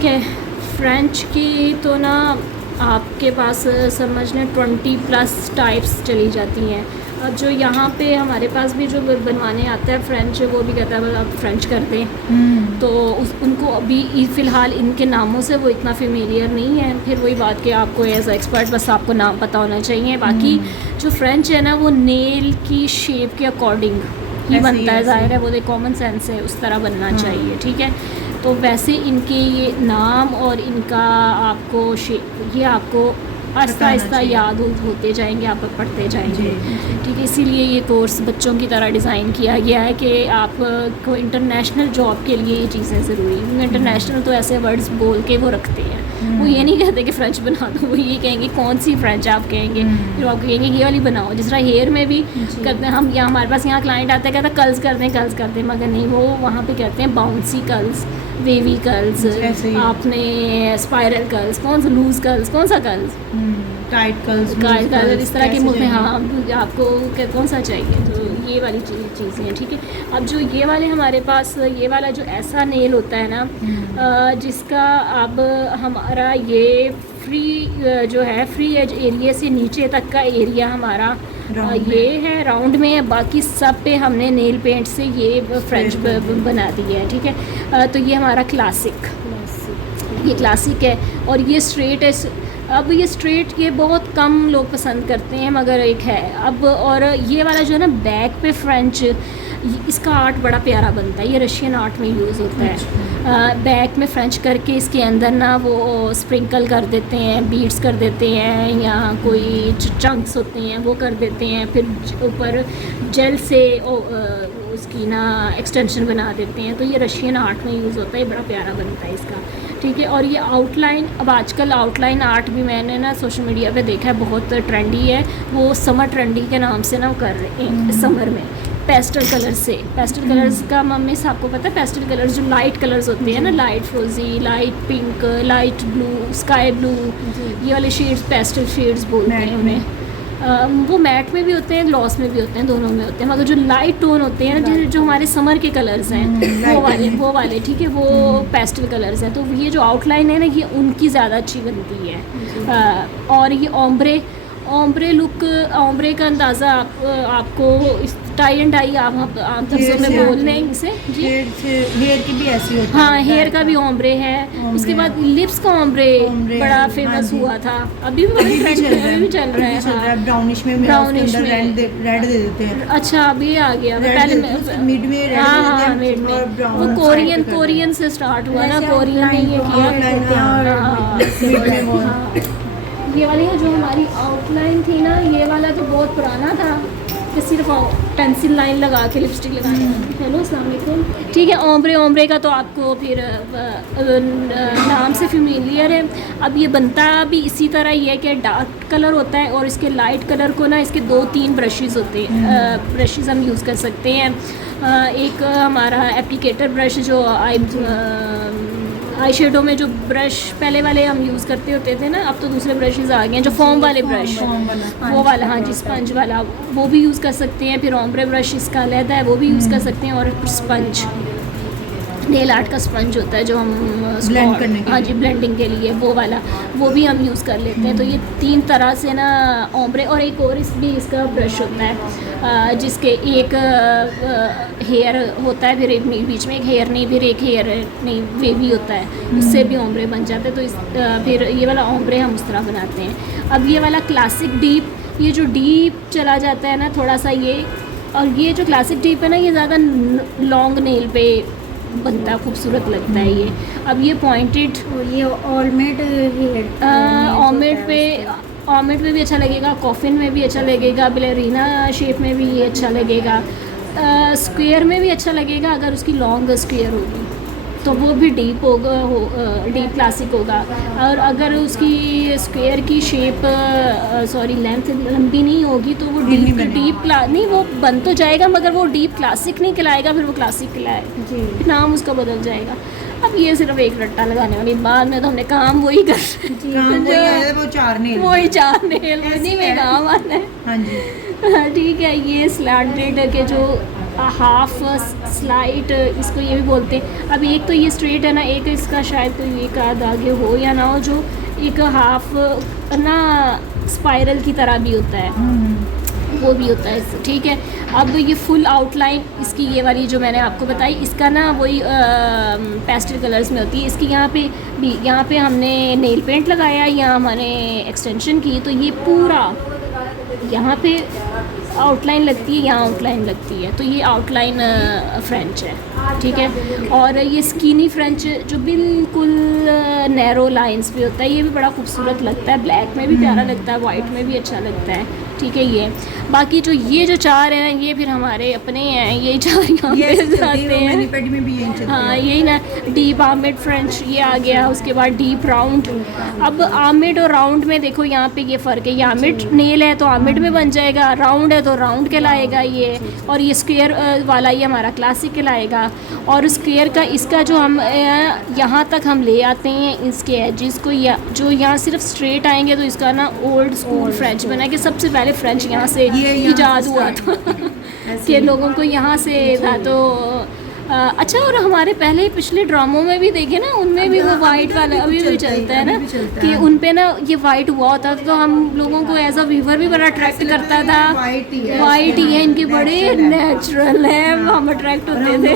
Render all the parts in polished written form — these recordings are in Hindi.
ठीक है, फ्रेंच की तो ना आपके पास समझ लें 20+ टाइप्स चली जाती हैं। अब जो यहाँ पे हमारे पास भी जो बनवाने आता है फ्रेंच, वो भी कहता है बस आप फ्रेंच कर दें। तो उनको अभी फ़िलहाल इनके नामों से वो इतना फेमिलियर नहीं है। फिर वही बात कि आपको एज एक्सपर्ट बस आपको नाम पता होना चाहिए। बाकी जो फ्रेंच है ना वो नेल की शेप के अकॉर्डिंग ही बनता है, ज़ाहिर है वो एक कॉमन सेंस है, उस तरह बनना चाहिए। ठीक है, तो वैसे इनके ये नाम और इनका आपको ये आपको आहिस्ता आहिस्ता याद होते जाएंगे, आप पढ़ते जाएंगे। ठीक है, इसीलिए ये कोर्स बच्चों की तरह डिज़ाइन किया गया है कि आपको इंटरनेशनल जॉब के लिए ये चीज़ें ज़रूरी हैं। इंटरनेशनल तो ऐसे वर्ड्स बोल के वो रखते हैं, वो ये नहीं कहते कि फ़्रेंच बना दो, वो ये कहेंगे कौन सी फ़्रेंच आप कहेंगे, फिर आप कहेंगे ये वाली बनाओ। जिस तरह हेयर में भी करते हैं हम, यहाँ हमारे पास यहाँ क्लाइंट आता है कहता है कर्ल्स कर दें, मगर नहीं, वो वहाँ पे कहते हैं बाउंसी कर्ल्स, वेवी कर्ल्स, आपने स्पाइरल कर्ल्स, कौन सा लूज कर्ल्स, कौन सा कर्ल्स, टाइट कर्ल्स, इस तरह के मुँह में। हाँ, आपको कौन सा चाहिए, तो ये वाली चीज़ें हैं। ठीक है, अब जो ये वाले हमारे पास ये वाला जो ऐसा नेल होता है ना, जिसका अब हमारा ये फ्री जो है फ्री एज एरिया से नीचे तक का एरिया हमारा ये है, राउंड में है। बाकी सब पे हमने नेल पेंट से ये फ्रेंच बना दी है। ठीक है, तो ये हमारा क्लासिक है और ये स्ट्रेट है। अब ये स्ट्रेट ये बहुत कम लोग पसंद करते हैं, मगर एक है अब। और ये वाला जो है ना बैक पे फ्रेंच, इसका आर्ट बड़ा प्यारा बनता है, ये रशियन आर्ट में यूज़ होता है। बैक में फ्रेंच करके इसके अंदर ना वो स्प्रिंकल कर देते हैं, बीड्स कर देते हैं, या कोई चंक्स होते हैं वो कर देते हैं, फिर ऊपर जेल से उसकी ना एक्सटेंशन बना देते हैं। तो ये रशियन आर्ट में यूज़ होता है, बड़ा प्यारा बनता है इसका। ठीक है, और ये आउटलाइन, अब आजकल आउटलाइन आर्ट भी मैंने ना सोशल मीडिया पे देखा है, बहुत ट्रेंडी है। वो समर ट्रेंडी के नाम से ना कर रहे हैं समर में पेस्टल कलर से। पेस्टल कलर्स का मम्मी से आपको पता है, पेस्टल कलर्स जो लाइट कलर्स होते हैं ना, लाइट फ्रोजी, light pink, light blue, sky blue, ये वाले शेड्स पेस्टल शेड्स बोलते हैं उन्हें। वो मैट में भी होते हैं, ग्लॉस में भी होते हैं, दोनों में होते हैं, मगर जो लाइट टोन होते हैं ना, जो हमारे समर के कलर्स हैं वो वाले ठीक है, वो पेस्टल कलर्स हैं। तो ये जो आउटलाइन है ना, ये उनकी ज़्यादा अच्छी बनती है। और ये ओम्ब्रे लुक, ओम्ब्रे का अंदाज़ा आपको इस टाई एंड डाई आप लफ्ज़ों में बोल लें इसे जी। हेयर की भी ऐसी होती है। हाँ, हेयर का भी ओम्ब्रे है। उसके बाद लिप्स का ओम्ब्रे बड़ा फेमस हुआ था, अभी भी चल रहा है। ब्राउनिश में रेड दे देते हैं। अच्छा, अभी आ गया, पहले मिड में रेड हाँ मिड में वो कोरियन से स्टार्ट हुआ ना, कोरियन ने ये किया। ये वाली जो हमारी आउटलाइन थी ना, ये वाला तो बहुत पुराना था कि सिर्फ पेंसिल लाइन लगा के लिपस्टिक लगानी। हेलो, अस्सलाम वालेकुम। ठीक है, ओम्ब्रे का तो आपको फिर नाम से फेमिलियर है। अब ये बनता भी इसी तरह ही है कि डार्क कलर होता है और इसके लाइट कलर को ना, इसके 2-3 ब्रशेज़ होते हैं, ब्रशेज़ हम यूज़ कर सकते हैं। एक हमारा एप्लीकेटर ब्रश जो आई शेडो में जो ब्रश पहले वाले हम यूज़ करते होते थे ना, अब तो दूसरे ब्रशेज़ आ गए हैं, जो फोम वाले ब्रश, वो वाला, हाँ जी, स्पंज वाला, वो भी यूज़ कर सकते हैं। फिर ओम्ब्रे ब्रश इसका अलग है, वो भी यूज़ कर सकते हैं। और स्पंज, नेल आर्ट का स्पंज होता है जो हम ब्लेंड करने के, हाँ जी, ब्लेंडिंग के लिए, वो वाला, वो भी हम यूज़ कर लेते हैं। तो ये 3 तरह से ना ओम्ब्रे, और एक और इसका ब्रश होता है जिसके एक हेयर होता है, फिर एक बीच में एक हेयर नहीं, फिर एक हेयर नहीं, वेवी होता है, उससे भी ओम्ब्रे बन जाते हैं। तो फिर ये वाला ओम्ब्रे हम उस तरह बनाते हैं। अब ये वाला क्लासिक डीप, ये जो डीप चला जाता है ना थोड़ा सा ये, और ये जो क्लासिक डीप है ना, ये ज़्यादा लॉन्ग नेल पे बनता, खूबसूरत लगता है ये। अब ये पॉइंटेड, ये ऑलमेट ऑमेट में भी अच्छा लगेगा, कॉफिन में भी अच्छा लगेगा, बलेरीना शेप में भी ये अच्छा लगेगा, स्क्वायर में भी अच्छा लगेगा अगर उसकी लॉन्ग स्क्वायर होगी तो वो भी डीप होगा, डीप क्लासिक होगा। और अगर उसकी स्क्वायर की शेप लेंथ लंबी नहीं होगी तो वो डीप नहीं, वो बन तो जाएगा मगर वो डीप क्लासिक नहीं कहलाएगा, फिर वो क्लासिक कहलाएगा जी, नाम उसका बदल जाएगा। अब ये सिर्फ एक रट्टा लगाने वाली, बाद में तो हमने काम वही कर वो 4 नेल उन्हीं में काम आना है। हाँ जी, ठीक है, ये स्लैंटेड के जो हाफ स्लाइट इसको ये भी बोलते हैं। अब एक तो ये स्ट्रेट है ना, एक इसका शायद कोई एक आध आगे हो या ना हो, जो एक हाफ ना स्पाइरल की तरह भी होता है, वो भी होता है, ठीक है। अब ये फुल आउटलाइन इसकी ये वाली जो मैंने आपको बताई, इसका ना वही पेस्टल कलर्स में होती है। इसकी यहाँ पे हमने नेल पेंट लगाया, यहाँ हमने एक्सटेंशन की, तो ये पूरा यहाँ पे आउटलाइन लगती है, यहाँ आउटलाइन लगती है, तो ये आउटलाइन फ्रेंच है, ठीक है। और ये स्कीनी फ्रेंच जो बिल्कुल नैरो लाइंस पे होता है, ये भी बड़ा खूबसूरत लगता है, ब्लैक में भी प्यारा लगता है, वाइट में भी अच्छा लगता है, ठीक है। ये बाकी जो ये जो चार हैं ये फिर हमारे अपने हैं, ये चार यहाँ पे जाते हैं, में भी यही चलते हाँ यही ना। डीप आर्मेड फ्रेंच ये आ गया, उसके बाद डीप राउंड। अब आर्मेड और राउंड में देखो यहाँ पे ये फ़र्क है, ये आर्मेड नेल है तो आर्मेड में बन जाएगा, राउंड है तो राउंड कहलाएगा ये, और ये स्क्वायर वाला ये हमारा क्लासिक कहलाएगा। और स्क्वायर का इसका जो हम यहाँ तक हम ले आते हैं इसके एजेस को, या जो यहाँ सिर्फ स्ट्रेट आएंगे तो इसका ना ओल्ड स्कूल फ्रेंच बना, कि सबसे पहले फ्रेंच यहाँ से इजाद हुआ था कि लोगों को यहाँ से था। तो अच्छा, और हमारे पहले पिछले ड्रामों में भी देखे ना, उनमें भी वो वाइट वाला अभी भी चलता है ना, कि उन पे ना ये वाइट हुआ होता था, तो हम लोगों को एज अ व्यूवर भी बड़ा अट्रैक्ट करता था। वाइट ही है, इनके बड़े नेचुरल है, हम अट्रैक्ट होते थे।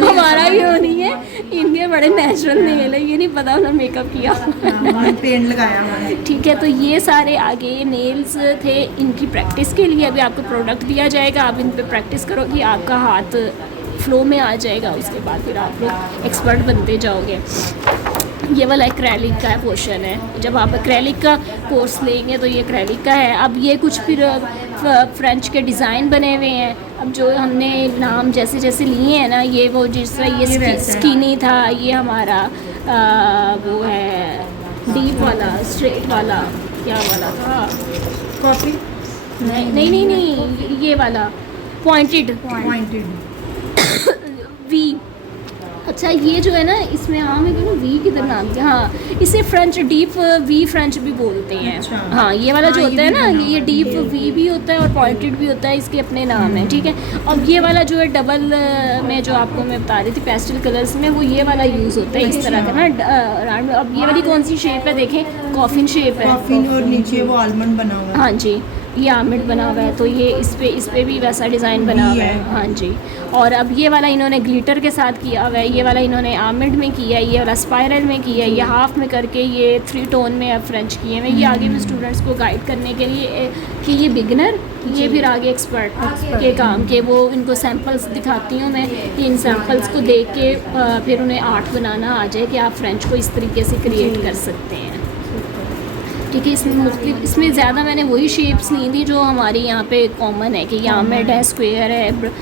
हमारा ये वो नहीं है, इनके बड़े नेचुरल नेल है, ये नहीं पता उन्होंने मेकअप किया, पेंट लगाया, ठीक है। तो ये सारे आगे नेल्स थे इनकी प्रैक्टिस के लिए। अभी आपको प्रोडक्ट दिया जाएगा, आप इन पे प्रैक्टिस करो कि आपका हाथ फ्लो में आ जाएगा, उसके बाद फिर आप लोग एक्सपर्ट बनते जाओगे। ये वाला एक्रेलिक का पोर्शन है, जब आप एक्रेलिक का कोर्स लेंगे तो ये एक्रेलिक का है। अब ये कुछ फिर फ्रेंच के डिज़ाइन बने हुए हैं। अब जो हमने नाम जैसे जैसे लिए हैं ना, ये वो जिस तरह ये स्किनी था, ये हमारा वो है डीप वाला, स्ट्रेट वाला, क्या वाला था, कॉफी नहीं, ये वाला पॉइंटेड वी। अच्छा, ये जो है ना इसमें मैं कहूँ वी किधर नाम दिया, हाँ इसे फ्रेंच डीप वी फ्रेंच भी बोलते हैं। अच्छा। हाँ ये वाला जो होता है ना, ये डीप ये वी भी होता है और पॉइंटेड भी होता है, इसके अपने नाम है, ठीक है। और ये वाला जो है डबल में जो आपको मैं बता रही थी पेस्टल कलर्स में, वो ये वाला यूज़ होता है इस तरह का ना राउंड। अब ये वाली कौन सी शेप है देखें, कॉफिन शेप है, कॉफिन, और नीचे वो आलमंड बना हुआ है। हाँ जी, ये आर्मेड बना हुआ है, तो ये इस पे भी वैसा डिज़ाइन बना हुआ है, हाँ जी। और अब ये वाला इन्होंने ग्लिटर के साथ किया हुआ है, ये वाला इन्होंने आर्मेड में किया है, ये वाला स्पाइरल में किया है, ये हाफ में करके ये 3 टोन में अब फ्रेंच किए हुए। ये आगे भी स्टूडेंट्स को गाइड करने के लिए कि ये बिगनर, ये फिर आगे एक्सपर्ट के काम के, वो इनको सैम्पल्स दिखाती हूँ मैं, कि इन सैम्पल्स को देख के फिर उन्हें आर्ट बनाना आ जाए कि आप फ्रेंच को इस तरीके से क्रिएट कर सकते हैं, ठीक है। इसमें ज़्यादा मैंने वही शेप्स ली थी जो हमारे यहाँ पे कॉमन है, कि यहाँ में है, स्क्वायर है,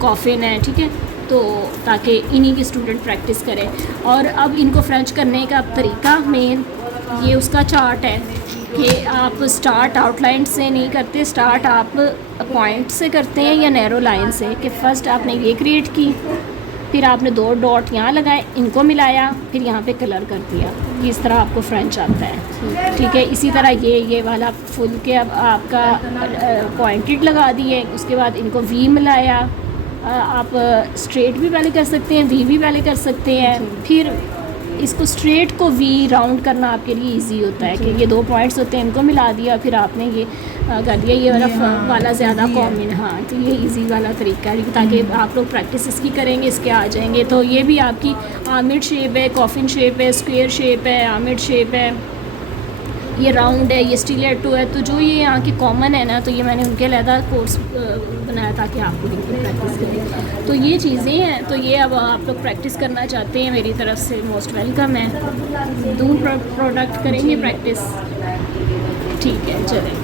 कॉफिन है, ठीक है। तो ताकि इन्हीं की स्टूडेंट प्रैक्टिस करें। और अब इनको फ्रेंच करने का तरीका मेन ये उसका चार्ट है कि आप स्टार्ट आउटलाइन से नहीं करते, स्टार्ट आप पॉइंट से करते हैं या नैरो लाइन से, कि फ़र्स्ट आपने ये क्रिएट की, फिर आपने 2 डॉट यहाँ लगाए, इनको मिलाया, फिर यहाँ पे कलर कर दिया, कि इस तरह आपको फ्रेंच आता है, ठीक है। इसी तरह ये वाला फुल के अब आपका पॉइंटेड लगा दिए, उसके बाद इनको वी मिलाया। आप स्ट्रेट भी पहले कर सकते हैं, वी भी पहले कर सकते हैं, फिर इसको स्ट्रेट को वी राउंड करना आपके लिए इजी होता है, कि ये 2 पॉइंट्स होते हैं, इनको मिला दिया, फिर आपने ये कर दिया। ये वाला ज़्यादा कॉमन, हाँ, तो ये इजी वाला तरीका है, ताकि आप लोग प्रैक्टिस इसकी करेंगे, इसके आ जाएंगे। तो ये भी आपकी आर्मेड शेप है, कॉफिन शेप है, स्क्वायर शेप है, आर्मेड शेप है, ये राउंड है, ये स्टिलेटो है। तो जो ये यहाँ की कॉमन है ना, तो ये मैंने उनके अलग कोर्स बनाया ताकि आप लोग इनकी प्रैक्टिस करें। तो ये चीज़ें हैं, तो ये अब आप लोग प्रैक्टिस करना चाहते हैं, मेरी तरफ से मोस्ट वेलकम है। दूर प्रोडक्ट करेंगे प्रैक्टिस, ठीक है, चलें।